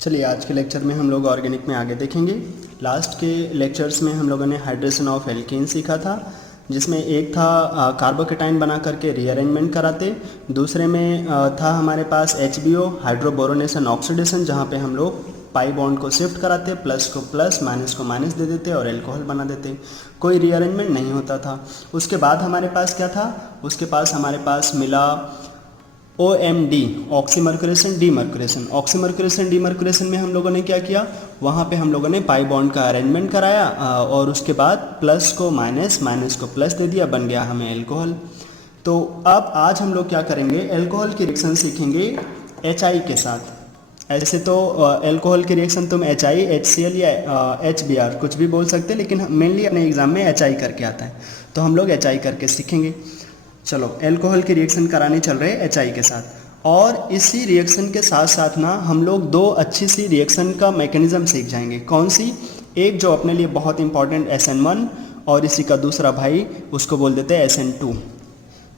चलिए आज के लेक्चर में हम लोग ऑर्गेनिक में आगे देखेंगे। लास्ट के लेक्चर्स में हम लोगों ने हाइड्रेशन ऑफ एल्कीन सीखा था, जिसमें एक था कार्बोकेटाइन बना करके रीअरेंजमेंट कराते, दूसरे में था हमारे पास HBO हाइड्रोबोरोनेशन ऑक्सीडेशन, जहाँ पे हम लोग पाई बॉन्ड को शिफ्ट कराते, प्लस को प्लस माइनस को माइनस दे देते और एल्कोहल बना देते, कोई रीअरेंजमेंट नहीं होता था। उसके बाद हमारे पास क्या था, उसके पास हमारे पास मिला OMD ऑक्सीमर्कुरेशन डीमर्कुरेशन। ऑक्सीमर्कुरेशन डीमर्कुरेशन में हम लोगों ने क्या किया, वहाँ पे हम लोगों ने पाई बॉन्ड का अरेंजमेंट कराया और उसके बाद प्लस को माइनस, माइनस को प्लस दे दिया, बन गया हमें एल्कोहल। तो अब आज हम लोग क्या करेंगे, एल्कोहल की रिएक्शन सीखेंगे HI के साथ। ऐसे तो एल्कोहल की रिएक्शन तुम HI, HCl या HBr कुछ भी बोल सकते हैं, लेकिन मेनली अपने एग्जाम में HI करके आता है, तो हम लोग HI करके सीखेंगे। चलो एल्कोहल की रिएक्शन कराने चल रहे हैं HI के साथ, और इसी रिएक्शन के साथ साथ ना हम लोग दो अच्छी सी रिएक्शन का मैकेनिज्म सीख जाएंगे। कौन सी, एक जो अपने लिए बहुत इंपॉर्टेंट SN1 और इसी का दूसरा भाई उसको बोल देते हैं SN2।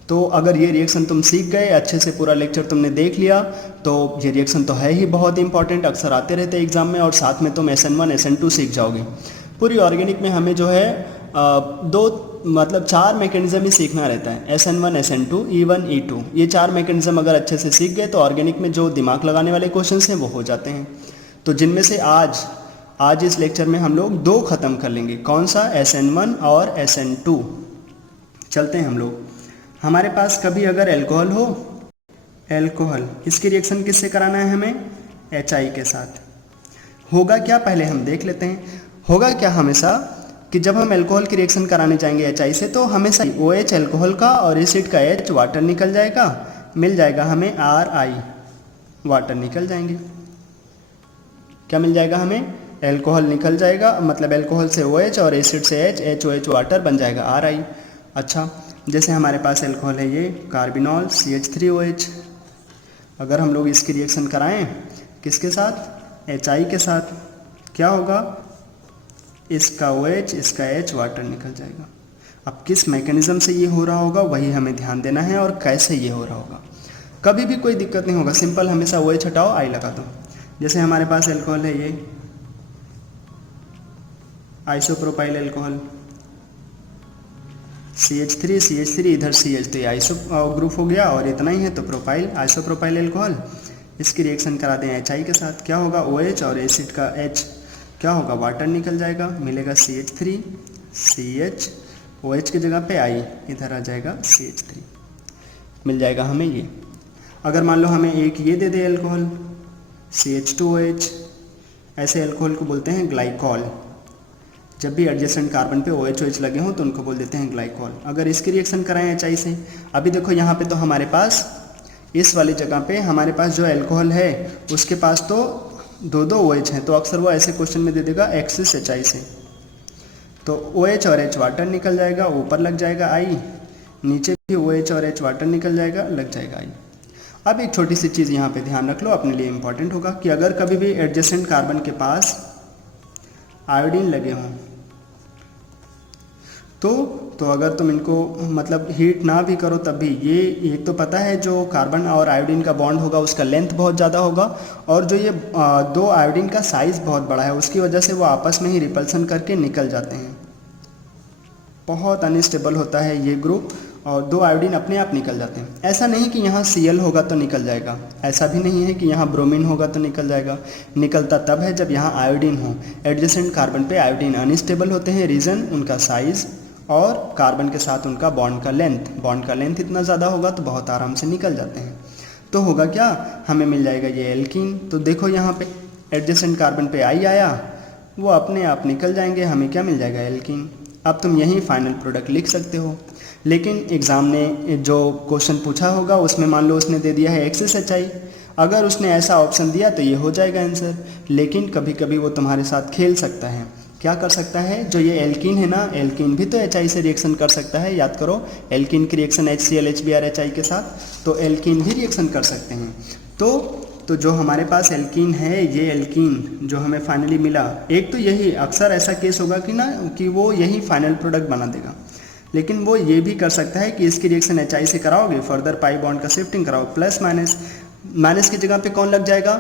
तो अगर ये रिएक्शन तुम सीख गए, अच्छे से पूरा लेक्चर तुमने देख लिया, तो ये रिएक्शन तो है ही बहुत इंपॉर्टेंट, अक्सर आते रहते हैं एग्जाम में, और साथ में तुम SN1 SN2 सीख जाओगे। पूरी ऑर्गेनिक में हमें जो है चार मैकेनिज्म ही सीखना रहता है, SN1 SN2 E1 E2। ये चार मैकेनिज्म अगर अच्छे से सीख गए तो ऑर्गेनिक में जो दिमाग लगाने वाले क्वेश्चंस हैं वो हो जाते हैं। तो जिनमें से आज इस लेक्चर में हम लोग दो ख़त्म कर लेंगे। कौन सा, SN1 और SN2। चलते हैं हम लोग। हमारे पास कभी अगर एल्कोहल हो, एल्कोहल इसकी रिएक्शन किससे कराना है हमें, HI के साथ। होगा क्या, पहले हम देख लेते हैं। होगा क्या हमेशा कि जब हम एल्कोहल की रिएक्शन कराने जाएंगे HI से, तो हमेशा OH एल्कोहल का और एसिड का H वाटर निकल जाएगा, मिल जाएगा हमें RI, वाटर निकल जाएंगे। क्या मिल जाएगा हमें, एल्कोहल निकल जाएगा, मतलब एल्कोहल से OH और एसिड से H, HOH वाटर बन जाएगा RI। अच्छा, जैसे हमारे पास एल्कोहल है ये कार्बिनॉल CH3OH, अगर हम लोग इसकी रिएक्शन कराएं किसके साथ, HI के साथ, क्या होगा, इसका OH इसका H वाटर निकल जाएगा। अब किस मैकेनिज्म से ये हो रहा होगा वही हमें ध्यान देना है, और कैसे ये हो रहा होगा। कभी भी कोई दिक्कत नहीं होगा, सिंपल, हमेशा OH हटाओ I लगा दो। जैसे हमारे पास एल्कोहल है ये आइसोप्रोपाइल एल्कोहल CH3 इधर CH, तो ये आइसो ग्रुप हो गया, और इतना ही है तो प्रोपाइल, आइसोप्रोपाइल एल्कोहल। इसकी रिएक्शन करा दें HI के साथ, क्या होगा, OH और एसिड का H, क्या होगा, वाटर निकल जाएगा, मिलेगा CH3 CH, OH की जगह पे I, इधर आ जाएगा CH3, मिल जाएगा हमें ये। अगर मान लो हमें एक ये दे दे एल्कोहल CH2OH, ऐसे एल्कोहल को बोलते हैं ग्लाइकॉल। जब भी एडजेसेंट कार्बन पे OH लगे हों तो उनको बोल देते हैं ग्लाइकॉल। अगर इसकी रिएक्शन कराएं HI से, अभी देखो यहाँ पे तो हमारे पास इस वाली जगह पे हमारे पास जो एल्कोहल है उसके पास तो दो OH हैं, तो अक्सर वो ऐसे क्वेश्चन में दे देगा एक्सिस HI से, तो OH और H वाटर निकल जाएगा, ऊपर लग जाएगा I, नीचे भी OH और H वाटर निकल जाएगा, लग जाएगा I। अब एक छोटी सी चीज़ यहाँ पे ध्यान रख लो, अपने लिए इंपॉर्टेंट होगा, कि अगर कभी भी एडजेसेंट कार्बन के पास आयोडीन लगे हों तो अगर तुम इनको मतलब हीट ना भी करो तब भी ये एक तो पता है जो कार्बन और आयोडीन का बॉन्ड होगा उसका लेंथ बहुत ज़्यादा होगा, और जो ये दो आयोडीन का साइज़ बहुत बड़ा है, उसकी वजह से वो आपस में ही रिपल्सन करके निकल जाते हैं। बहुत अनस्टेबल होता है ये ग्रुप, और दो आयोडीन अपने आप निकल जाते हैं। ऐसा नहीं कि यहाँ Cl होगा तो निकल जाएगा, ऐसा भी नहीं है कि यहाँ ब्रोमीन होगा तो निकल जाएगा। निकलता तब है जब यहाँ आयोडीन हो। एडजेसेंट कार्बन पे आयोडीन अनस्टेबल होते हैं, रीज़न उनका साइज़ और कार्बन के साथ उनका बॉन्ड का लेंथ इतना ज़्यादा होगा तो बहुत आराम से निकल जाते हैं। तो होगा क्या, हमें मिल जाएगा ये एल्कीन। तो देखो यहाँ पे एडजेसेंट कार्बन पे I आया, वो अपने आप निकल जाएंगे, हमें क्या मिल जाएगा, एल्कीन। अब तुम यही फाइनल प्रोडक्ट लिख सकते हो, लेकिन एग्ज़ाम ने जो क्वेश्चन पूछा होगा उसमें मान लो उसने दे दिया है एक्सिस HI, अगर उसने ऐसा ऑप्शन दिया तो ये हो जाएगा आंसर। लेकिन कभी कभी वो तुम्हारे साथ खेल सकता है। क्या कर सकता है, जो ये एल्कीन है ना, एल्कीन भी तो HI से रिएक्शन कर सकता है। याद करो, एल्कीन की रिएक्शन HCl HBr HI के साथ, तो एल्कीन भी रिएक्शन कर सकते हैं। तो जो हमारे पास एल्कीन है, ये एल्कीन जो हमें फाइनली मिला, एक तो यही अक्सर ऐसा केस होगा कि वो यही फाइनल प्रोडक्ट बना देगा, लेकिन वो ये भी कर सकता है कि इसकी रिएक्शन HI से कराओगे, फर्दर पाई बॉन्ड का शिफ्टिंग कराओ, प्लस माइनस की जगह पे कौन लग जाएगा,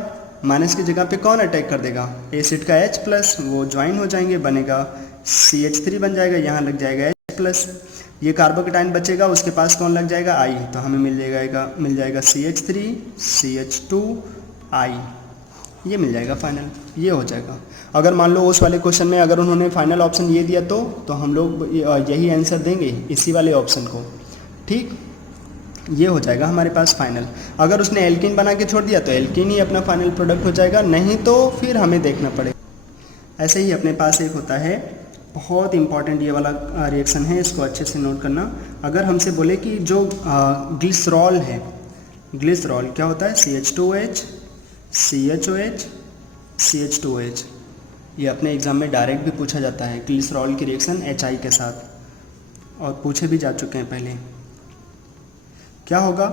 माइनस की जगह पे कौन अटैक कर देगा, एसिड का H प्लस, वो ज्वाइन हो जाएंगे, बनेगा CH3 बन जाएगा, यहाँ लग जाएगा H प्लस, ये कार्बोकेटाइन बचेगा, उसके पास कौन लग जाएगा I, तो हमें मिल जाएगा CH3 CH2 I, ये मिल जाएगा फाइनल, ये हो जाएगा। अगर मान लो उस वाले क्वेश्चन में अगर उन्होंने फाइनल ऑप्शन ये दिया तो हम लोग यही आंसर देंगे इसी वाले ऑप्शन को, ठीक, ये हो जाएगा हमारे पास फाइनल। अगर उसने एल्कीन बना के छोड़ दिया तो एल्कीन ही अपना फाइनल प्रोडक्ट हो जाएगा, नहीं तो फिर हमें देखना पड़ेगा। ऐसे ही अपने पास एक होता है, बहुत इंपॉर्टेंट ये वाला रिएक्शन है, इसको अच्छे से नोट करना। अगर हमसे बोले कि जो ग्लिसरॉल है, ग्लिसरॉल क्या होता है, CH2OH CHOH CH2OH, ये अपने एग्जाम में डायरेक्ट भी पूछा जाता है, ग्लिसरॉल की रिएक्शन HI के साथ, और पूछे भी जा चुके हैं पहले। क्या होगा,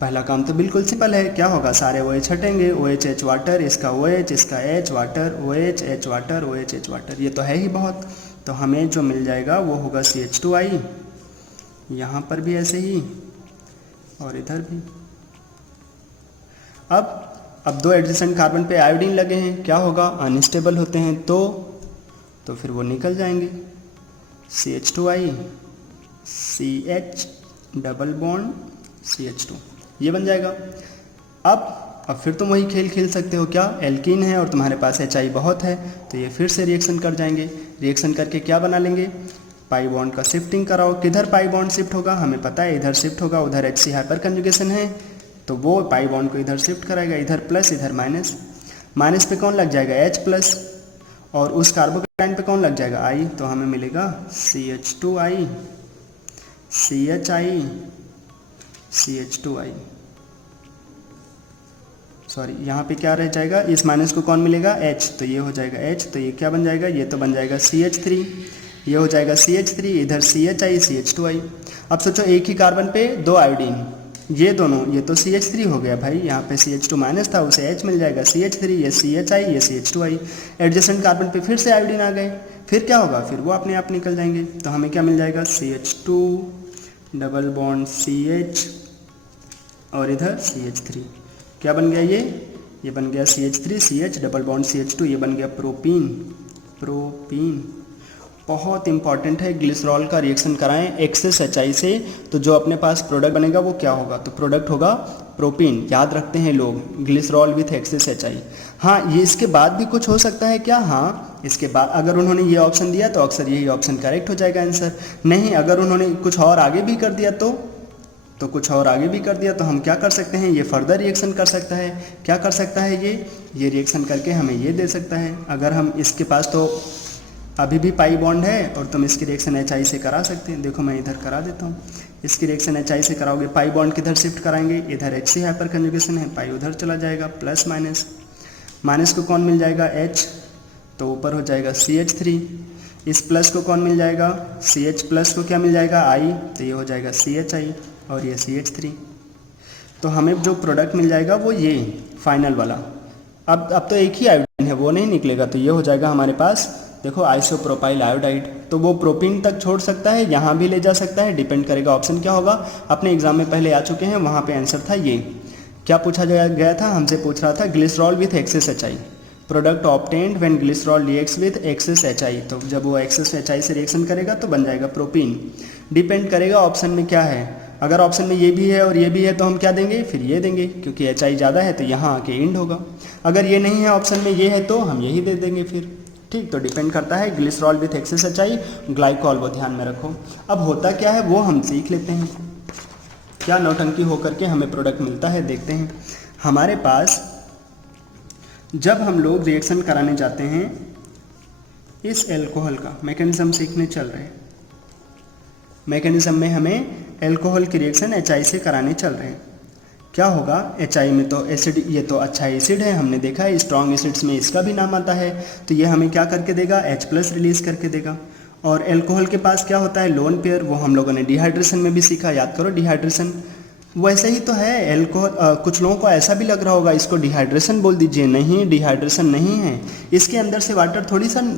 पहला काम तो बिल्कुल सिंपल है, क्या होगा, सारे OH हटेंगे, OH H वाटर, इसका OH, इसका H water, OH H water, OH H water, ये तो है ही बहुत। तो हमें जो मिल जाएगा वो होगा CH2I, यहाँ पर भी ऐसे ही और इधर भी। अब दो एडजेसेंट कार्बन पे आयोडीन लगे हैं, क्या होगा, अनस्टेबल होते हैं तो फिर वो निकल जाएंगे, CH2I CH double bond CH2, ये बन जाएगा। अब फिर तुम वही खेल खेल सकते हो, क्या, एल्कीन है और तुम्हारे पास HI बहुत है, तो ये फिर से रिएक्शन कर जाएंगे, रिएक्शन करके क्या बना लेंगे, पाई बॉन्ड का शिफ्टिंग कराओ। किधर पाई बॉन्ड शिफ्ट होगा, हमें पता है इधर शिफ्ट होगा, उधर HC हाइपर कंजुगेशन है, तो वो पाई बॉन्ड को इधर शिफ्ट कराएगा, इधर प्लस इधर माइनस, माइनस पे कौन लग जाएगा H प्लस, और उस कार्बोकेटाइन पे कौन लग जाएगा I, तो हमें मिलेगा CH2I CHI CH2I, सॉरी यहाँ पे क्या रह जाएगा, इस माइनस को कौन मिलेगा H, तो ये हो जाएगा H, तो ये क्या बन जाएगा, ये तो बन जाएगा CH3, ये हो जाएगा CH3, इधर CHI CH2I। अब सोचो एक ही कार्बन पे दो आयोडीन, ये दोनों, ये तो CH3 हो गया भाई, यहाँ पे CH2 माइनस था, उसे H मिल जाएगा CH3, ये CHI ये CH2I, एडजेसेंट कार्बन पे फिर से आयोडीन आ गए, फिर क्या होगा, फिर वो अपने आप निकल जाएंगे, तो हमें क्या मिल जाएगा, CH2 डबल बॉन्ड CH और इधर CH3, क्या बन गया, ये बन गया CH3 CH double bond CH2, ये बन गया प्रोपीन, प्रोपीन। बहुत इंपॉर्टेंट है, ग्लिसरॉल का रिएक्शन कराएं एक्सेस HI से, तो जो अपने पास प्रोडक्ट बनेगा वो क्या होगा, तो प्रोडक्ट होगा प्रोपीन, याद रखते हैं लोग, ग्लिसरॉल विथ एक्सेस HI। हाँ, ये इसके बाद भी कुछ हो सकता है क्या, हाँ, इसके बाद अगर उन्होंने ये ऑप्शन दिया तो अक्सर यही ऑप्शन करेक्ट हो जाएगा आंसर, नहीं अगर उन्होंने कुछ और आगे भी कर दिया तो कुछ और आगे भी कर दिया तो हम क्या कर सकते हैं, ये फर्दर रिएक्शन कर सकता है, क्या कर सकता है, ये रिएक्शन करके हमें ये दे सकता है। अगर हम इसके पास तो अभी भी पाई बॉन्ड है और तुम इसकी रिएक्शन HI से करा सकते हैं, देखो मैं इधर करा देता हूँ, इसकी रिएक्शन HI से कराओगे, पाई बॉन्ड किधर शिफ्ट कराएंगे, इधर HC हाइपर कंजुगेशन है, पाई उधर चला जाएगा, प्लस माइनस, माइनस को कौन मिल जाएगा H, तो ऊपर हो जाएगा CH3, इस प्लस को कौन मिल जाएगा, CH प्लस को क्या मिल जाएगा I, तो ये हो जाएगा CHI और ये CH3, तो हमें जो प्रोडक्ट मिल जाएगा वो ये फाइनल वाला। अब तो एक ही आयोडीन है, वो नहीं निकलेगा, तो ये हो जाएगा हमारे पास, देखो आइसोप्रोपाइल आयोडाइड, तो वो प्रोपीन तक छोड़ सकता है, यहाँ भी ले जा सकता है, डिपेंड करेगा ऑप्शन क्या होगा। अपने एग्जाम में पहले आ चुके हैं, वहाँ पे आंसर था ये, क्या पूछा गया था, हमसे पूछ रहा था glycerol with access HI, product obtained when glycerol reacts with access HI, तो जब वो एक्सेस HI से रिएक्शन करेगा तो बन जाएगा प्रोपीन। डिपेंड करेगा ऑप्शन में क्या है, अगर ऑप्शन में ये भी है और ये भी है तो हम क्या देंगे, फिर ये देंगे, क्योंकि HI ज़्यादा है तो यहाँ आके इंड होगा। अगर ये नहीं है ऑप्शन में ये है तो हम यही दे देंगे फिर, ठीक। तो डिपेंड करता है glycerol with access HI, glycol, वो ध्यान में रखो। अब होता क्या है वो हम सीख लेते हैं, क्या नौटंकी होकर के हमें प्रोडक्ट मिलता है, देखते हैं। हमारे पास जब हम लोग रिएक्शन कराने जाते हैं, इस एल्कोहल का मैकेनिज्म सीखने चल रहे हैं, मैकेनिज्म में हमें एल्कोहल की रिएक्शन HI से कराने चल रहे हैं। क्या होगा, HI में तो एसिड, ये तो अच्छा एसिड है, हमने देखा है स्ट्रॉन्ग एसिड्स में इसका भी नाम आता है, तो ये हमें क्या करके देगा, H प्लस रिलीज करके देगा। और एल्कोहल के पास क्या होता है, लोन पेयर, वो हम लोगों ने डिहाइड्रेशन में भी सीखा, याद करो डिहाइड्रेशन, वैसे ही तो है एल्कोहल। कुछ लोगों को ऐसा भी लग रहा होगा इसको डिहाइड्रेशन बोल दीजिए, नहीं डिहाइड्रेशन नहीं है, इसके अंदर से वाटर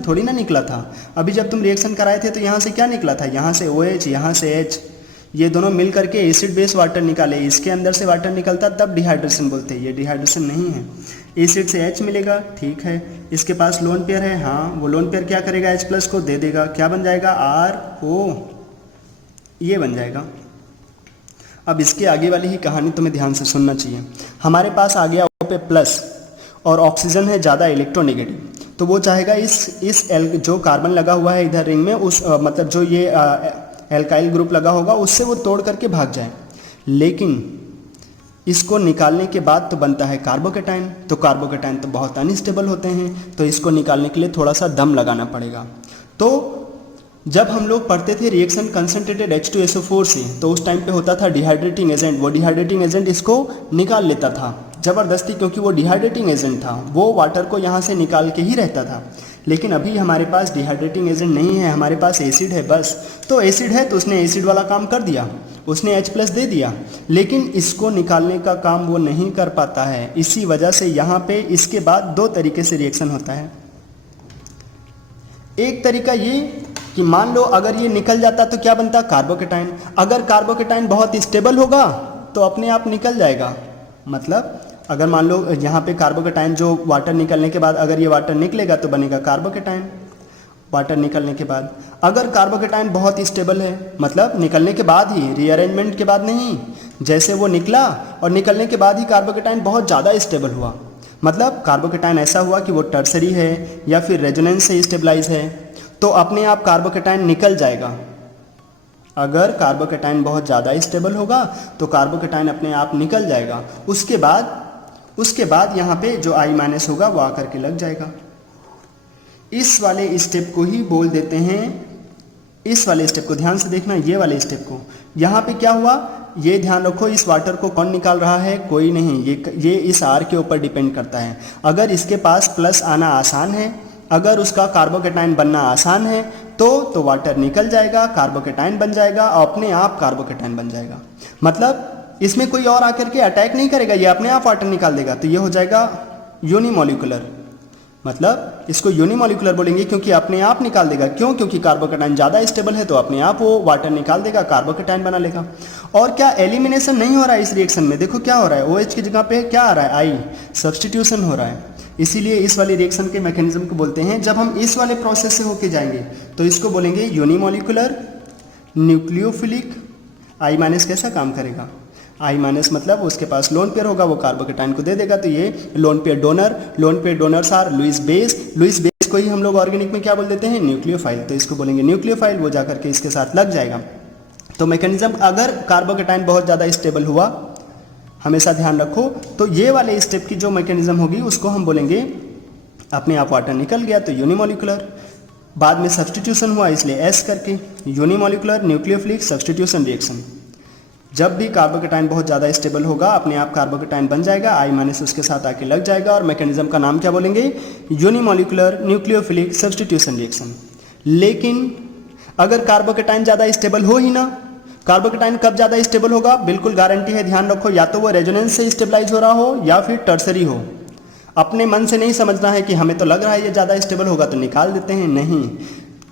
थोड़ी ना निकला था। अभी जब तुम रिएक्शन कराए थे तो यहाँ से क्या निकला था, यहाँ से OH, यहाँ से H, ये दोनों मिल करके एसिड बेस वाटर निकाले, इसके अंदर से वाटर निकलता तब डिहाइड्रेशन बोलते हैं, ये डिहाइड्रेशन नहीं है। एसिड से H मिलेगा, ठीक है, इसके पास लोन पेयर है, हाँ वो लोन पेयर क्या करेगा, H प्लस को दे देगा, क्या बन जाएगा RO, ये बन जाएगा। अब इसके आगे वाली ही कहानी तुम्हें ध्यान से सुनना चाहिए। हमारे पास आ गया O पे प्लस और ऑक्सीजन है ज़्यादा इलेक्ट्रोनेगेटिव, तो वो चाहेगा इस जो कार्बन लगा हुआ है इधर रिंग में उस मतलब जो ये एल्काइल ग्रुप लगा होगा उससे वो तोड़ करके भाग जाए, लेकिन इसको निकालने के बाद तो बनता है कार्बोकेटाइन, तो कार्बोकेटाइन तो बहुत अनस्टेबल होते हैं, तो इसको निकालने के लिए थोड़ा सा दम लगाना पड़ेगा। तो जब हम लोग पढ़ते थे रिएक्शन कंसनट्रेटेड H2SO4 से, तो उस टाइम पे होता था डिहाइड्रेटिंग एजेंट, वो डिहाइड्रेटिंग एजेंट इसको निकाल लेता था ज़बरदस्ती, क्योंकि वो डिहाइड्रेटिंग एजेंट था, वो वाटर को यहाँ से निकाल के ही रहता था। लेकिन अभी हमारे पास डिहाइड्रेटिंग एजेंट नहीं है, हमारे पास एसिड है बस। तो एसिड है तो उसने एसिड वाला काम कर दिया, उसने H प्लस दे दिया, लेकिन इसको निकालने का काम वो नहीं कर पाता है। इसी वजह से यहाँ पे इसके बाद दो तरीके से रिएक्शन होता है। एक तरीका ये कि मान लो अगर ये निकल जाता तो क्या बनता, कार्बोकेटाइन। अगर कार्बोकेटाइन बहुत स्टेबल होगा तो अपने आप निकल जाएगा, मतलब अगर मान लो यहाँ पे कार्बोकेटाइन जो वाटर निकलने के बाद अगर ये वाटर निकलेगा तो बनेगा कार्बोकेटाइन वाटर निकलने के बाद। अगर कार्बोकेटाइन बहुत स्टेबल है, मतलब निकलने के बाद ही, रीअरेंजमेंट के बाद नहीं, जैसे वो निकला और निकलने के बाद ही कार्बोकेटाइन बहुत ज़्यादा स्टेबल हुआ, मतलब कार्बोकेटाइन ऐसा हुआ कि वो टर्सरी है या फिर रेजोनेंस से स्टेबलाइज है, तो अपने आप कार्बोकेटाइन निकल जाएगा। अगर कार्बोकेटाइन बहुत ज़्यादा स्टेबल होगा तो कार्बोकेटाइन अपने आप निकल जाएगा। उसके बाद यहाँ पे जो I माइनस होगा वो आकर के लग जाएगा। इस वाले स्टेप को ही बोल देते हैं, इस वाले स्टेप को ध्यान से देखना, ये वाले स्टेप को। यहाँ पे क्या हुआ ये ध्यान रखो, इस वाटर को कौन निकाल रहा है, कोई नहीं, ये इस R के ऊपर डिपेंड करता है। अगर इसके पास प्लस आना आसान है, अगर उसका कार्बोकेटाइन बनना आसान है तो वाटर निकल जाएगा, कार्बोकेटाइन बन जाएगा और अपने आप कार्बोकेटाइन बन जाएगा। मतलब इसमें कोई और आकर के अटैक नहीं करेगा, ये अपने आप वाटर निकाल देगा, तो ये हो जाएगा यूनिमोलिकुलर। मतलब इसको यूनिमोलिकुलर बोलेंगे क्योंकि अपने आप निकाल देगा। क्यों? क्योंकि कार्बोकेटाइन ज़्यादा स्टेबल है तो अपने आप वो वाटर निकाल देगा, कार्बोकेटाइन बना लेगा। और क्या एलिमिनेशन नहीं हो रहा है इस रिएक्शन में? देखो क्या हो रहा है, OH की जगह पे क्या आ रहा है, I, सब्सटीट्यूशन हो रहा है। इसीलिए इस वाली रिएक्शन के मैकेनिज्म को बोलते हैं, जब हम इस वाले प्रोसेस से होके जाएंगे तो इसको बोलेंगे यूनिमोलिकुलर न्यूक्लियोफिलिक। I माइनस कैसा काम करेगा, I माइनस मतलब उसके पास लोन पेयर होगा, वो कार्बोकेटाइन को दे देगा, तो ये lone pair donor, lone pair donors are Lewis base. Lewis base को ही हम लोग ऑर्गेनिक में क्या बोल देते हैं, न्यूक्लियोफाइल, तो इसको बोलेंगे न्यूक्लियोफाइल, वो जाकर के इसके साथ लग जाएगा। तो मैकेनिज्म, अगर कार्बोकेटाइन बहुत ज़्यादा स्टेबल हुआ, हमेशा ध्यान रखो, तो ये वाले स्टेप की जो मैकेनिज्म होगी उसको हम बोलेंगे अपने आप वाटर निकल गया तो यूनिमोलिकुलर। बाद में सब्सटीट्यूशन हुआ इसलिए S करके, यूनिमोलिकुलर न्यूक्लियोफिलिक सब्सटीट्यूशन रिएक्शन। जब भी कार्बोकेटाइन बहुत ज़्यादा स्टेबल होगा अपने आप कार्बोकेटाइन बन जाएगा, I माइनस उसके साथ आके लग जाएगा, और मैकेनिज्म का नाम क्या बोलेंगे, यूनिमोलिकुलर न्यूक्लियोफिलिक सब्सटीट्यूशन रिएक्शन। लेकिन अगर कार्बोकेटाइन ज़्यादा स्टेबल हो ही ना, कार्बोकेटाइन कब ज़्यादा स्टेबल होगा, बिल्कुल गारंटी है, ध्यान रखो, या तो वो रेजोनेंस से स्टेबलाइज हो रहा हो या फिर टर्सरी हो। अपने मन से नहीं समझना है कि हमें तो लग रहा है ये ज़्यादा स्टेबल होगा तो निकाल देते हैं, नहीं,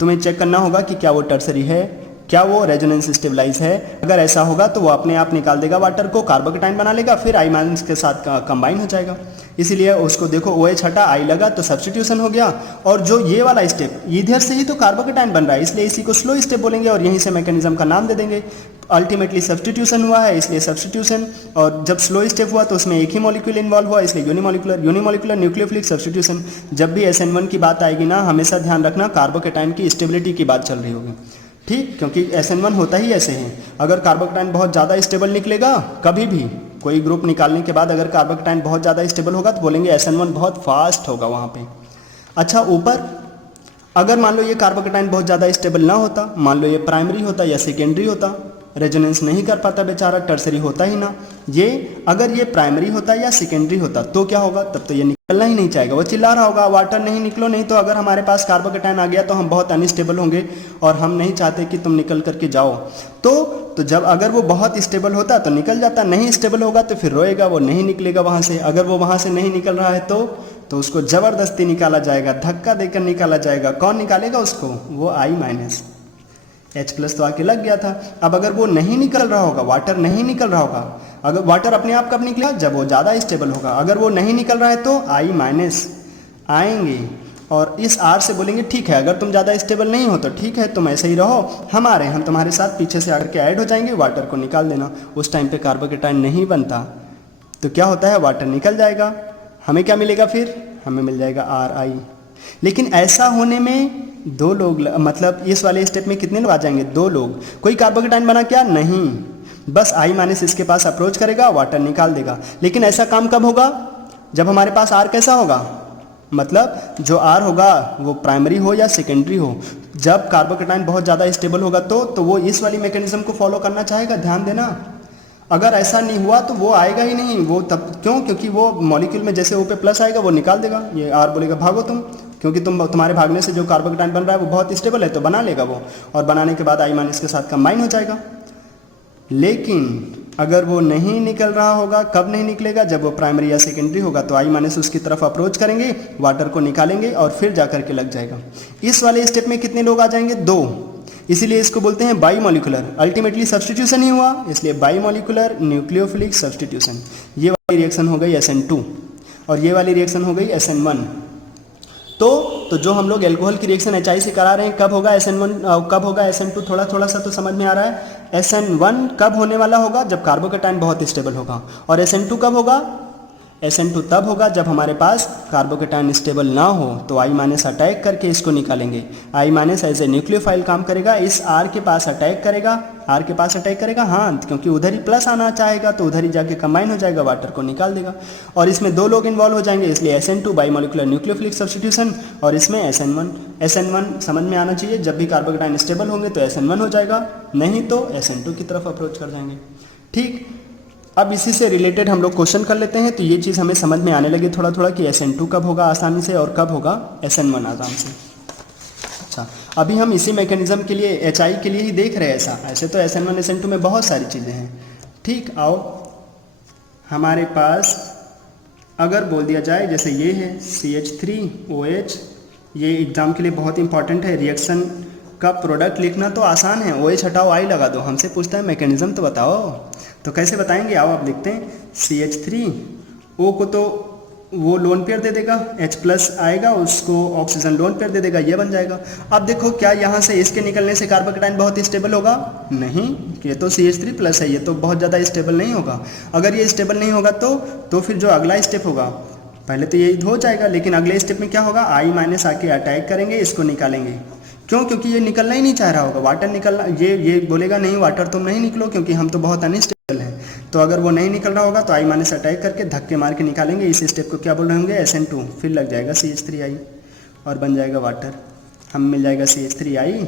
तुम्हें चेक करना होगा कि क्या वो टर्सरी है, क्या वो रेजोनेंस स्टेबलाइज है। अगर ऐसा होगा तो वो अपने आप निकाल देगा वाटर को, कार्बोकेटाइन बना लेगा, फिर I माइनस के साथ कंबाइन हो जाएगा। इसीलिए उसको देखो, OH हटा, I लगा तो सब्सटीट्यूशन हो गया। और जो ये वाला स्टेप, इधर से ही तो कार्बोकेटाइन बन रहा है, इसलिए इसी को स्लो स्टेप बोलेंगे और यहीं से मैकेनिज्म का नाम दे देंगे। अल्टीमेटली सब्सटीट्यूशन हुआ है इसलिए सब्सटीट्यूशन, और जब स्लो स्टेप हुआ तो उसमें एक ही मॉलिक्यूल इन्वॉल्व हुआ इसलिए यूनिमोलिकुलर न्यूक्लियोफिलिक सब्सटीट्यूशन। जब भी SN1 की बात आएगी ना, हमेशा ध्यान रखना कार्बोकेटाइन की स्टेबिलिटी की बात चल रही होगी, ठीक, क्योंकि SN1 होता ही ऐसे है। अगर कार्बोकेटाइन बहुत ज़्यादा स्टेबल निकलेगा, कभी भी कोई ग्रुप निकालने के बाद अगर कार्बोकेटाइन बहुत ज़्यादा स्टेबल होगा तो बोलेंगे SN1 बहुत फास्ट होगा वहाँ पे। अच्छा, ऊपर अगर मान लो ये कार्बोकेटाइन बहुत ज़्यादा स्टेबल ना होता, मान लो ये प्राइमरी होता या सेकेंडरी होता, रेजोनेंस नहीं कर पाता बेचारा, टर्सरी होता ही ना, ये अगर ये प्राइमरी होता या सेकेंडरी होता तो क्या होगा, तब तो ये निकलना ही नहीं चाहेगा, वो चिल्ला रहा होगा वाटर नहीं निकलो नहीं। तो अगर हमारे पास कार्बोकेटाइन आ गया तो हम बहुत अनस्टेबल होंगे और हम नहीं चाहते कि तुम निकल करके जाओ। तो जब अगर वो बहुत स्टेबल होता तो निकल जाता, नहीं स्टेबल होगा तो फिर रोएगा, वो नहीं निकलेगा वहाँ से। अगर वो वहाँ से नहीं निकल रहा है तो उसको ज़बरदस्ती निकाला जाएगा, धक्का देकर निकाला जाएगा। कौन निकालेगा उसको, वो I माइनस। H प्लस तो आके लग गया था। अब अगर वो नहीं निकल रहा होगा, वाटर नहीं निकल रहा होगा, अगर वाटर अपने आप कब निकलेगा, जब वो ज़्यादा स्टेबल होगा। अगर वो नहीं निकल रहा है तो I माइनस आएंगे और इस R से बोलेंगे ठीक है, अगर तुम ज़्यादा स्टेबल नहीं हो तो ठीक है, तुम ऐसे ही रहो, हम आ रहे हैं, हम तुम्हारे साथ पीछे से आकर के ऐड हो जाएंगे, वाटर को निकाल देना। उस टाइम पे कार्बोकेटाइन नहीं बनता तो क्या होता है, वाटर निकल जाएगा, हमें क्या मिलेगा, फिर हमें मिल जाएगा RI। लेकिन ऐसा होने में दो लोग, मतलब इस वाले स्टेप में कितने लोग आ जाएंगे, दो लोग। कोई कार्बोकेटाइन बना क्या, नहीं, बस I माइनस इसके पास अप्रोच करेगा, वाटर निकाल देगा। लेकिन ऐसा काम कब होगा, जब हमारे पास R कैसा होगा, मतलब जो R होगा वो प्राइमरी हो या सेकेंडरी हो। जब कार्बोकेटाइन बहुत ज़्यादा स्टेबल होगा तो वो इस वाली मैकेनिज्म को फॉलो करना चाहेगा, ध्यान देना। अगर ऐसा नहीं हुआ तो वो आएगा ही नहीं, वो तब क्यों, क्योंकि वो मॉलिक्यूल में जैसे O पे प्लस आएगा वो निकाल देगा, ये R बोलेगा भागो तुम, क्योंकि तुम्हारे भागने से जो कार्बोकेटाइन बन रहा है वो बहुत स्टेबल है, तो बना लेगा वो, और बनाने के बाद I माइनस के साथ कंबाइन हो जाएगा। लेकिन अगर वो नहीं निकल रहा होगा, कब नहीं निकलेगा, जब वो प्राइमरी या सेकेंडरी होगा, तो I माइनस उसकी तरफ अप्रोच करेंगे, वाटर को निकालेंगे और फिर जा करके लग जाएगा। इस वाले स्टेप में कितने लोग आ जाएंगे, दो, इसीलिए इसको बोलते हैं बाईमोलिकुलर। अल्टीमेटली सब्स्टिट्यूशन ही हुआ, इसलिए बाईमोलिकुलर न्यूक्लियोफिलिक सब्स्टिट्यूशन। ये वाली रिएक्शन हो गई SN2 और ये वाली रिएक्शन हो गई SN1। तो जो हम लोग एल्कोहल की रिएक्शन HI से करा रहे हैं, कब होगा SN1, कब होगा SN2, थोड़ा सा तो समझ में आ रहा है। SN1 कब होने वाला होगा, जब कार्बोकेटाइन बहुत स्टेबल होगा, और SN2 कब होगा, SN2 तब होगा जब हमारे पास कार्बोकेटाइन स्टेबल ना हो, तो I माइनस अटैक करके इसको निकालेंगे। I minus as a nucleophile काम करेगा, इस R के पास अटैक करेगा, R के पास अटैक करेगा, हाँ, क्योंकि उधर ही प्लस आना चाहेगा तो उधर ही जाके कंबाइन हो जाएगा, वाटर को निकाल देगा। और इसमें दो लोग इन्वॉल्व हो जाएंगे, इसलिए SN2 बाईमोलिकुलर न्यूक्लियोफिलिक सब्स्टिट्यूशन, और इसमें SN1 समझ में आना चाहिए, जब भी कार्बोकेटाइन स्टेबल होंगे तो SN1 हो जाएगा, नहीं तो SN2 की तरफ अप्रोच कर जाएंगे। ठीक, अब इसी से रिलेटेड हम लोग क्वेश्चन कर लेते हैं, तो ये चीज़ हमें समझ में आने लगी थोड़ा थोड़ा कि SN2 कब होगा आसानी से और कब होगा SN1 आराम से। अच्छा, अभी हम इसी मैकेनिज्म के लिए HI के लिए ही देख रहे हैं ऐसे तो SN1 SN2 में बहुत सारी चीज़ें हैं। ठीक, आओ हमारे पास अगर बोल दिया जाए जैसे ये है CH3OH, ये एग्ज़ाम के लिए बहुत इंपॉर्टेंट है। रिएक्शन का प्रोडक्ट लिखना तो आसान है, OH हटाओ I लगा दो, हमसे पूछता है मैकेनिज्म तो बताओ, तो कैसे बताएंगे, आओ आप लिखते हैं CH3O को तो वो लोन पेयर दे देगा, H प्लस आएगा उसको ऑक्सीजन लोन पेयर दे देगा, ये बन जाएगा। अब देखो क्या यहाँ से इसके निकलने से कार्बोकेटाइन बहुत स्टेबल होगा, नहीं, ये तो CH3 प्लस है, ये तो बहुत ज़्यादा स्टेबल नहीं होगा। अगर ये स्टेबल नहीं होगा तो फिर जो अगला स्टेप होगा, पहले तो यही हो जाएगा, लेकिन अगले स्टेप में क्या होगा, I माइनस आके अटैक करेंगे, इसको निकालेंगे। क्यों, क्योंकि ये निकलना ही नहीं चाह रहा होगा, वाटर निकलना, ये बोलेगा नहीं वाटर तुम नहीं निकलो, क्योंकि हम तो बहुत अनस्टेबल हैं। तो अगर वो नहीं निकल रहा होगा तो I माइनस अटैक करके धक्के मार के निकालेंगे। इस स्टेप को क्या बोल रहे होंगे, SN2, फिर लग जाएगा CH3I और बन जाएगा वाटर, हम मिल जाएगा CH3I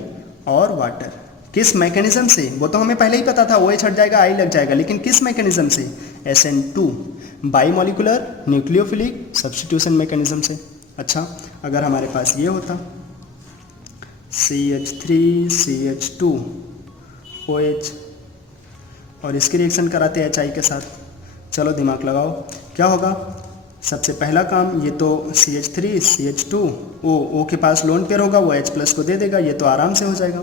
और वाटर। किस मैकेनिज्म से, वो तो हमें पहले ही पता था, OH हट जाएगा I लग जाएगा, लेकिन किस मैकेनिज्म से, SN2 bimolecular nucleophilic substitution mechanism से। अच्छा, अगर हमारे पास ये होता CH3CH2OH और इसकी रिएक्शन कराते HI के साथ, चलो दिमाग लगाओ क्या होगा। सबसे पहला काम, ये तो CH3CH2O के पास लोन पेयर होगा, वो H प्लस को दे देगा, ये तो आराम से हो जाएगा।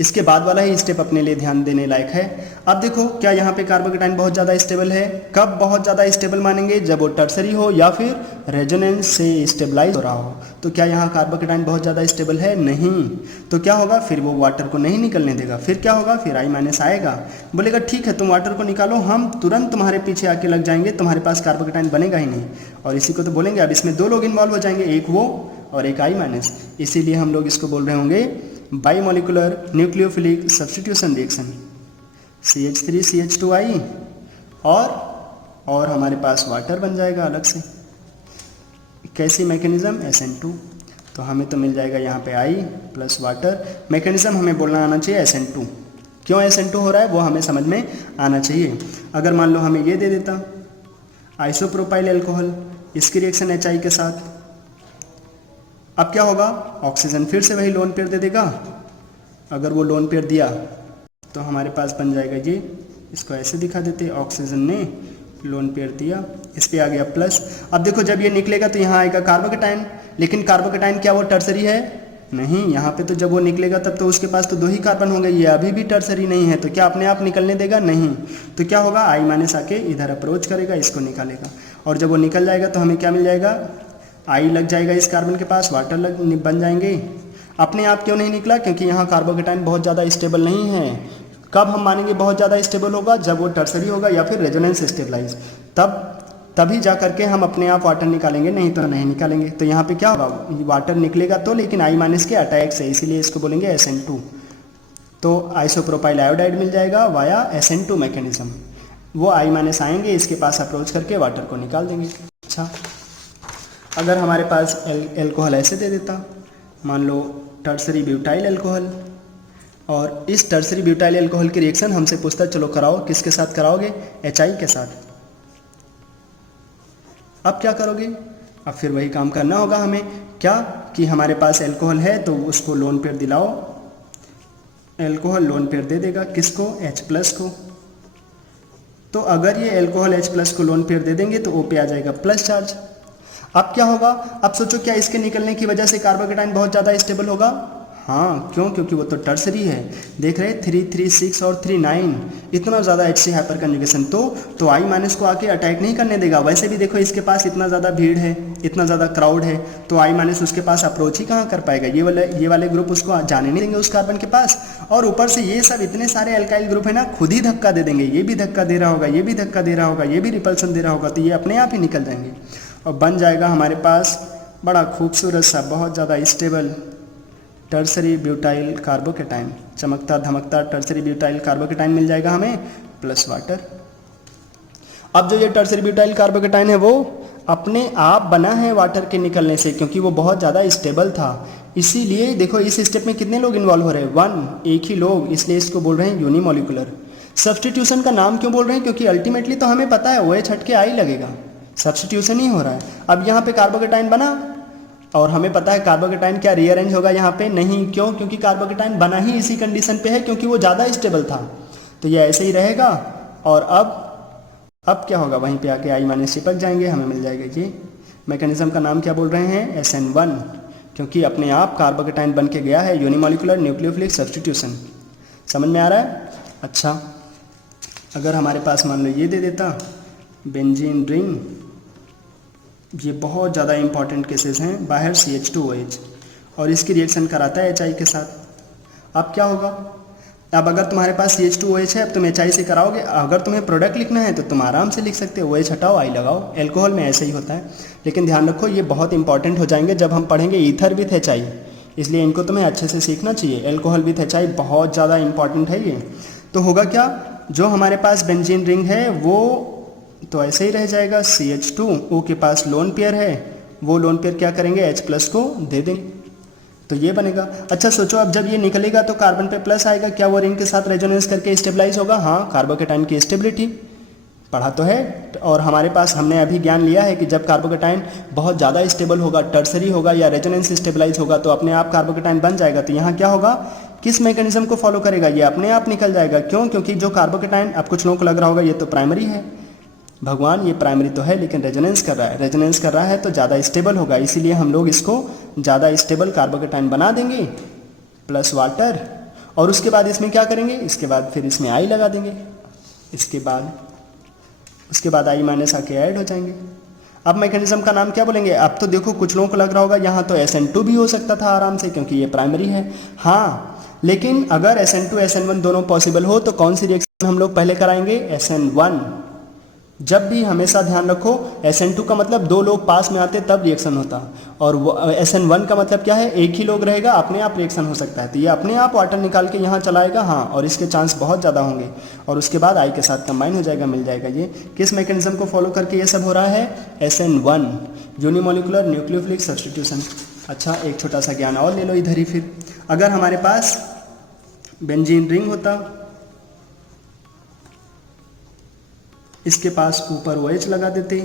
इसके बाद वाला ही स्टेप अपने लिए ध्यान देने लायक है। अब देखो क्या यहाँ पे कार्बोकेटाइन बहुत ज़्यादा स्टेबल है, कब बहुत ज़्यादा स्टेबल मानेंगे, जब वो टर्सरी हो या फिर रेजोनेंस से स्टेबलाइज हो रहा हो। तो क्या यहाँ कार्बोकेटाइन बहुत ज़्यादा स्टेबल है, नहीं, तो क्या होगा, फिर वो वाटर को नहीं निकलने देगा, फिर क्या होगा, फिर I माइनस आएगा, बोलेगा ठीक है तुम वाटर को निकालो, हम तुरंत तुम्हारे पीछे आके लग जाएंगे, तुम्हारे पास कार्बोकेटाइन बनेगा ही नहीं। और इसी को तो बोलेंगे, अब इसमें दो लोग इन्वॉल्व हो जाएंगे, एक वो और एक I माइनस, इसीलिए हम लोग इसको बोल रहे होंगे bimolecular nucleophilic substitution reaction, CH3CH2I और हमारे पास वाटर बन जाएगा अलग से। कैसी मैकेनिज्म, SN2, तो हमें तो मिल जाएगा यहाँ पे I प्लस वाटर। मैकेनिज्म हमें बोलना आना चाहिए SN2, क्यों SN2 हो रहा है वो हमें समझ में आना चाहिए। अगर मान लो हमें ये दे देता आइसोप्रोपाइल अल्कोहल, इसकी रिएक्शन HI के साथ, अब क्या होगा, ऑक्सीजन फिर से वही लोन पेयर दे देगा। अगर वो लोन पेयर दिया तो हमारे पास बन जाएगा ये, इसको ऐसे दिखा देते, ऑक्सीजन ने लोन पेयर दिया, इस पे आ गया प्लस। अब देखो जब ये निकलेगा तो यहाँ आएगा कार्बोकेटाइन, लेकिन कार्बोकेटाइन क्या वो टर्सरी है, नहीं, यहाँ पे तो जब वो निकलेगा तब तो उसके पास तो 2 ही कार्बन होंगे, ये अभी भी टर्सरी नहीं है, तो क्या अपने आप निकलने देगा? नहीं। तो क्या होगा, I माइनस आके इधर अप्रोच करेगा, इसको निकालेगा, और जब वो निकल जाएगा तो हमें क्या मिल जाएगा, I लग जाएगा इस कार्बन के पास, वाटर बन जाएंगे। अपने आप क्यों नहीं निकला? क्योंकि यहाँ कार्बोकेटाइन बहुत ज़्यादा स्टेबल नहीं है। कब हम मानेंगे बहुत ज़्यादा स्टेबल होगा? जब वो टर्सरी होगा या फिर रेजोनेंस स्टेबलाइज, तभी जा करके हम अपने आप वाटर निकालेंगे, नहीं तो नहीं निकालेंगे। तो यहाँ पे क्या होगा, वाटर निकलेगा तो, लेकिन I माइनस के अटैक से, इसीलिए इसको बोलेंगे SN2। तो आइसोप्रोपाइल आयोडाइड मिल जाएगा वाया SN2 मैकेनिज्म। वो I माइनस आएंगे, इसके पास अप्रोच करके वाटर को निकाल देंगे। अच्छा, अगर हमारे पास एल्कोहल ऐसे दे देता, मान लो टर्सरी ब्यूटाइल एल्कोहल, और इस टर्सरी ब्यूटाइल एल्कोहल की रिएक्शन हमसे पूछता, चलो कराओ, किसके साथ कराओगे? HI के साथ। अब क्या करोगे? अब फिर वही काम करना होगा हमें, क्या कि हमारे पास एल्कोहल है तो उसको लोन पेयर दिलाओ, एल्कोहल लोन पेयर दे देगा, किसको? H+ को। तो अगर ये एल्कोहल H+ को लोन पेयर दे देंगे तो O पे आ जाएगा प्लस चार्ज। अब क्या होगा, अब सोचो, क्या इसके निकलने की वजह से कार्बोकेटाइन बहुत ज़्यादा स्टेबल होगा? हाँ, क्यों? क्योंकि वो तो टर्सरी है। देख रहे 3, 3, 6 और 3, 9, इतना ज़्यादा HC हाइपर कंजुगेशन, तो I माइनस को आके अटैक नहीं करने देगा। वैसे भी देखो इसके पास इतना ज़्यादा भीड़ है, इतना ज़्यादा क्राउड है, तो I माइनस उसके पास अप्रोच ही कहाँ कर पाएगा? ये वाले ग्रुप उसको जाने नहीं देंगे उस कार्बन के पास, और ऊपर से ये सब इतने सारे एल्काइल ग्रुप है ना, खुद ही धक्का दे देंगे, ये भी धक्का दे रहा होगा, ये भी धक्का दे रहा होगा, ये भी रिपल्सन दे रहा होगा, तो ये अपने आप ही निकल जाएंगे और बन जाएगा हमारे पास बड़ा खूबसूरत सा, बहुत ज़्यादा स्टेबल टर्सरी ब्यूटाइल कार्बोकेटाइन। चमकता धमकता टर्सरी ब्यूटाइल कार्बोकेटाइन मिल जाएगा हमें, प्लस वाटर। अब जो ये टर्सरी ब्यूटाइल कार्बोकेटाइन है वो अपने आप बना है वाटर के निकलने से, क्योंकि वो बहुत ज़्यादा स्टेबल था। इसीलिए देखो इस स्टेप में कितने लोग इन्वॉल्व हो रहे हैं? 1, एक ही लोग, इसलिए इसको बोल रहे हैं यूनिमोलिकुलर। सब्स्टिट्यूशन का नाम क्यों बोल रहे हैं? क्योंकि अल्टीमेटली तो हमें पता है OH हट के I लगेगा, सब्स्टिट्यूशन ही हो रहा है। अब यहाँ पे कार्बोकेटाइन बना और हमें पता है कार्बोकेटाइन क्या रीअरेंज होगा यहाँ पे? नहीं। क्यों? क्योंकि कार्बोकेटाइन बना ही इसी कंडीशन पे है, क्योंकि वो ज़्यादा स्टेबल था, तो ये ऐसे ही रहेगा। और अब क्या होगा, वहीं पे आके I माइनस चिपक जाएंगे, हमें मिल जाएगा ये। मैकेनिज्म का नाम क्या बोल रहे हैं? SN1, क्योंकि अपने आप कार्बोकेटाइन बन के गया है, यूनिमोलिकुलर न्यूक्लियोफिलिक सब्स्टिट्यूशन। समझ में आ रहा है? अच्छा, अगर हमारे पास मान लो ये दे देता बेंजीन रिंग, ये बहुत ज़्यादा इंपॉर्टेंट केसेस हैं, बाहर CH2OH, और इसकी रिएक्शन कराता है HI के साथ। अब क्या होगा, अब अगर तुम्हारे पास CH2OH है, अब तुम HI से कराओगे। अगर तुम्हें प्रोडक्ट लिखना है तो तुम आराम से लिख सकते हो, OH हटाओ I लगाओ। एल्कोहल में ऐसे ही होता है, लेकिन ध्यान रखो ये बहुत इंपॉर्टेंट हो जाएंगे जब हम पढ़ेंगे ईथर विथ HI, इसलिए इनको तुम्हें अच्छे से सीखना चाहिए। एल्कोहल विथ HI बहुत ज़्यादा इंपॉर्टेंट है ये। तो होगा क्या, जो हमारे पास बेंजीन रिंग है वो तो ऐसे ही रह जाएगा, CH2O के पास लोन पेयर है, वो लोन पेयर क्या करेंगे, H+ को दे देंगे, तो ये बनेगा। अच्छा सोचो, अब जब ये निकलेगा तो कार्बन पे प्लस आएगा, क्या वो रिंग के साथ रेजोनेंस करके स्टेबलाइज होगा? हाँ, कार्बोकेटाइन की स्टेबिलिटी पढ़ा तो है, और हमारे पास हमने अभी ज्ञान लिया है कि जब कार्बोकेटाइन बहुत ज़्यादा स्टेबल होगा, टर्सरी होगा या रेजोनेंस स्टेबलाइज होगा, तो अपने आप कार्बोकेटाइन बन जाएगा। तो यहाँ क्या होगा, किस मैकेनिज्म को फॉलो करेगा? ये अपने आप निकल जाएगा। क्यों? क्योंकि जो कार्बोकेटाइन, अब कुछ लोगों को लग रहा होगा ये तो प्राइमरी है, भगवान ये प्राइमरी तो है लेकिन रेजोनेंस कर रहा है, रेजोनेंस कर रहा है तो ज़्यादा स्टेबल होगा, इसीलिए हम लोग इसको ज़्यादा स्टेबल कार्बोकेटाइन बना देंगे, प्लस वाटर। और उसके बाद इसमें क्या करेंगे, इसके बाद फिर इसमें I लगा देंगे, उसके बाद I माइनस आके ऐड हो जाएंगे। अब मैकेनिज्म का नाम क्या बोलेंगे? अब तो देखो कुछ लोगों को लग रहा होगा यहाँ तो SN2 भी हो सकता था आराम से, क्योंकि ये प्राइमरी है। हाँ, लेकिन अगर SN2 SN1 दोनों पॉसिबल हो तो कौन सी रिएक्शन हम लोग पहले कराएंगे? SN1। जब भी हमेशा ध्यान रखो, SN2 का मतलब 2 लोग पास में आते तब रिएक्शन होता, और SN1 का मतलब क्या है, एक ही लोग रहेगा, अपने आप रिएक्शन हो सकता है। तो ये अपने आप वाटर निकाल के यहाँ चलाएगा, हाँ, और इसके चांस बहुत ज़्यादा होंगे, और उसके बाद I के साथ कंबाइन हो जाएगा, मिल जाएगा। ये किस मैकेनिज्म को फॉलो करके ये सब हो रहा है? SN1, unimolecular nucleophilic substitution. अच्छा, एक छोटा सा ज्ञान और ले लो इधर ही। फिर अगर हमारे पास बेंजीन रिंग होता, इसके पास ऊपर OH लगा देते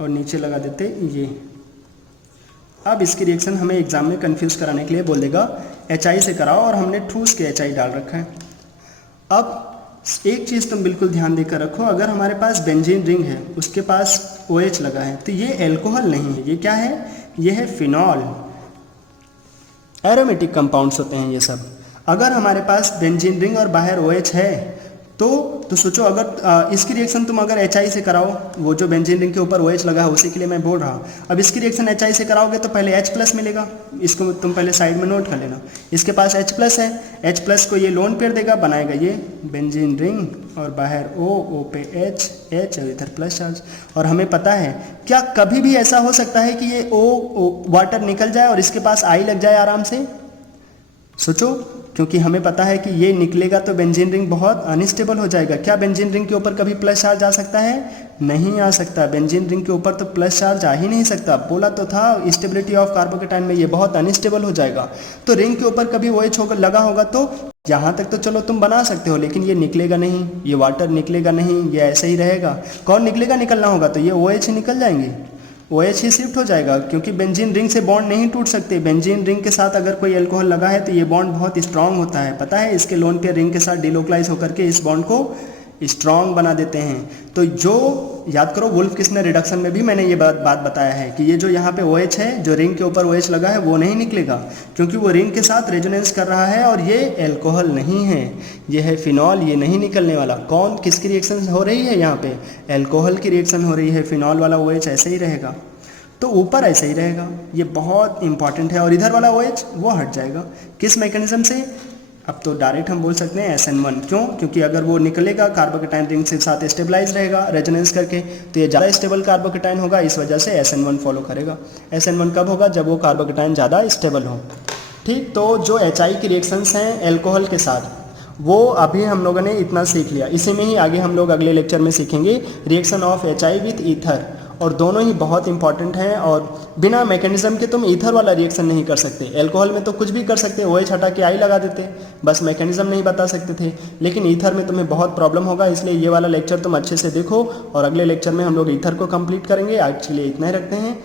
और नीचे लगा देते ये। अब इसकी रिएक्शन हमें एग्जाम में कंफ्यूज कराने के लिए बोल देगा HI से कराओ, और हमने ठूस के HI डाल रखा है। अब एक चीज़ तुम बिल्कुल ध्यान देकर रखो, अगर हमारे पास बेंजीन रिंग है, उसके पास OH लगा है, तो ये एल्कोहल नहीं है, ये क्या है? ये है फिनॉल। एरोमेटिक कंपाउंड्स होते हैं ये सब। अगर हमारे पास बेंजीन रिंग और बाहर OH है तो सोचो अगर इसकी रिएक्शन तुम अगर HI से कराओ, वो जो बेंजीन रिंग के ऊपर OH लगा है उसी के लिए मैं बोल रहा हूँ। अब इसकी रिएक्शन HI से कराओगे तो पहले H+ मिलेगा, इसको तुम पहले साइड में नोट कर लेना। इसके पास H+ है, H+ को ये लोन पेयर देगा, बनाएगा ये बेंजीन रिंग और बाहर O पे H और इधर प्लस चार्ज। और हमें पता है क्या कभी भी ऐसा हो सकता है कि ये O वाटर निकल जाए और इसके पास I लग जाए आराम से? सोचो, क्योंकि हमें पता है कि ये निकलेगा तो बेंजीन रिंग बहुत अनस्टेबल हो जाएगा। क्या बेंजीन रिंग के ऊपर कभी प्लस चार्ज आ सकता है? नहीं आ सकता। बेंजीन रिंग के ऊपर तो प्लस चार्ज आ ही नहीं सकता। बोला तो था स्टेबिलिटी ऑफ कार्बोकेटाइन में ये बहुत अनस्टेबल हो जाएगा। तो रिंग के ऊपर कभी OH होकर लगा होगा तो यहाँ तक तो चलो तुम बना सकते हो, लेकिन ये निकलेगा नहीं, ये वाटर निकलेगा नहीं, ये ऐसे ही रहेगा। कौन निकलेगा? निकलना होगा तो ये OH ही निकल जाएंगे, OH ही शिफ्ट हो जाएगा, क्योंकि बेंजीन रिंग से बॉन्ड नहीं टूट सकते। बेंजीन रिंग के साथ अगर कोई अल्कोहल लगा है तो ये बॉन्ड बहुत स्ट्रांग होता है, पता है। इसके लोन पेयर रिंग के साथ डिलोक्लाइज होकर के इस बॉन्ड को स्ट्रांग बना देते हैं। तो जो याद करो वुल्फ किस्नर रिडक्शन में भी मैंने ये बात बताया है कि ये जो यहाँ पे OH है, जो रिंग के ऊपर OH लगा है वो नहीं निकलेगा, क्योंकि वो रिंग के साथ रेजोनेंस कर रहा है और ये अल्कोहल नहीं है, ये है फिनॉल, ये नहीं निकलने वाला। कौन किसकी रिएक्शन हो रही है यहाँ पे? अल्कोहल की रिएक्शन हो रही है। फिनॉल वाला OH ऐसे ही रहेगा, तो ऊपर ऐसे ही रहेगा, ये बहुत इंपॉर्टेंट है। और इधर वाला OH वो हट जाएगा। किस मैकेनिज्म से? अब तो डायरेक्ट हम बोल सकते हैं SN1। क्यों? क्योंकि अगर वो निकलेगा कार्बोकेटाइन रिंग के साथ स्टेबलाइज रहेगा रेजोनेंस करके, तो ये ज़्यादा स्टेबल कार्बोकेटाइन होगा, इस वजह से SN1 फॉलो करेगा। SN1 कब होगा? जब वो कार्बोकेटाइन ज़्यादा स्टेबल हो। ठीक, तो जो HI की रिएक्शंस हैं एल्कोहल के साथ, वो अभी हम लोगों ने इतना सीख लिया। इसी में ही आगे हम लोग अगले लेक्चर में सीखेंगे reaction of HI with ether, और दोनों ही बहुत इंपॉर्टेंट हैं। और बिना मैकेनिज्म के तुम ईथर वाला रिएक्शन नहीं कर सकते। अल्कोहल में तो कुछ भी कर सकते, OH हटा के I लगा देते, बस मैकेनिज्म नहीं बता सकते थे। लेकिन ईथर में तुम्हें बहुत प्रॉब्लम होगा, इसलिए ये वाला लेक्चर तुम अच्छे से देखो और अगले लेक्चर में हम लोग ईथर को कंप्लीट करेंगे। आज के लिए इतना ही रखते हैं।